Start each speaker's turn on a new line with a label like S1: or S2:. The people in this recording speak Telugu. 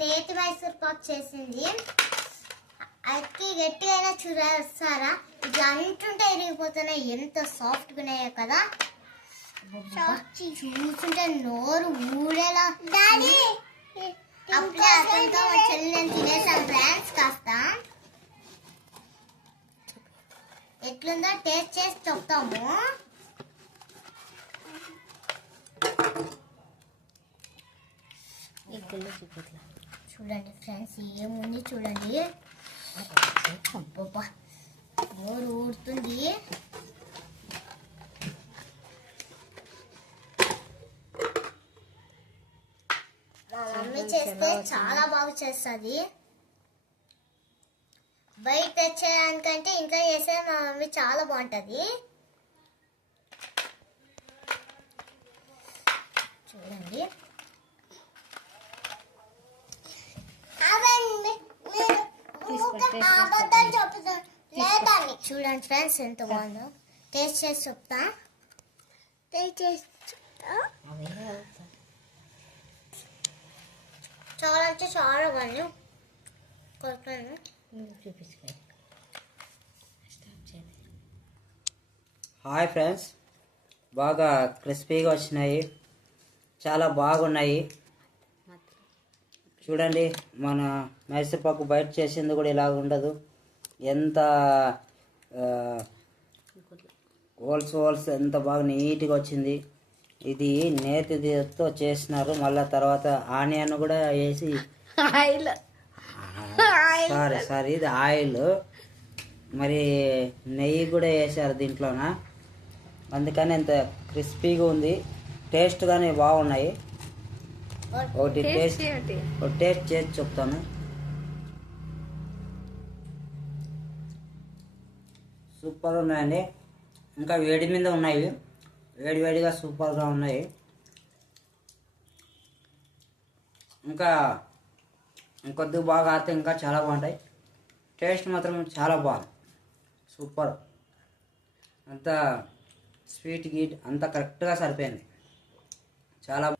S1: నేతి మైసూర్ పాక్ చేసింది. అక్కి గట్టిగా చూస్తారా ఇట్లా అంటుంటే ఇరిగిపోతున్నాయి ఎంత సాఫ్ట్గా ఉన్నాయో కదా. చూస్తుంటే నోరు ఊడేలా అప్పుడే అతనితో మా కాస్త. ఎట్లుందో టేస్ట్ చేసి చెప్తాము. చూడండి ఫ్రెండ్స్ ఏముంది చూడండి. నోరు ఊడుతుంది మా మమ్మీ చేస్తే చాలా బాగా చేస్తుంది. బయట తెచ్చేదానికంటే ఇంట్లో చేస్తే మా మమ్మీ చాలా బాగుంటుంది చూడండి చూడండి ఫ్రెండ్స్ ఎంత బాగుందో. టేస్ట్ చేసి చెప్తా. టేస్ట్ చేసి చెప్తా. చాలా అంటే చాలా బాగుంది. కొడుతాను.
S2: Hi friends. బాగా క్రిస్పీగా వచ్చినాయి. చాలా బాగున్నాయి. చూడండి మన మైసూర్పాకు బయట చేసింది కూడా ఇలా ఉండదు. ఎంత హోల్స్ హోల్స్ ఎంత బాగా నీట్గా వచ్చింది. ఇది నేతితో చేసినారు. మళ్ళా తర్వాత ఆనియన్ కూడా వేసి
S3: ఆయిల్.
S2: సారీ సారీ ఇది ఆయిల్. మరి నెయ్యి కూడా వేసారు దీంట్లోన. అందుకని ఎంత క్రిస్పీగా ఉంది. టేస్ట్ కానీ బాగున్నాయి. ఒకటి టేస్ట్ ఒక టేస్ట్ చేసి చెప్తాను. సూపర్ ఉన్నాయండి. ఇంకా వేడి మీద ఉన్నాయి వేడి వేడిగా సూపర్గా ఉన్నాయి. ఇంకా ఇంకొద్ది బాగా ఆడితే ఇంకా చాలా బాగుంటాయి. టేస్ట్ మాత్రం చాలా బాగుంది. సూపర్. అంతా స్వీట్ గీట్ అంతా కరెక్ట్గా సరిపోయింది. చాలా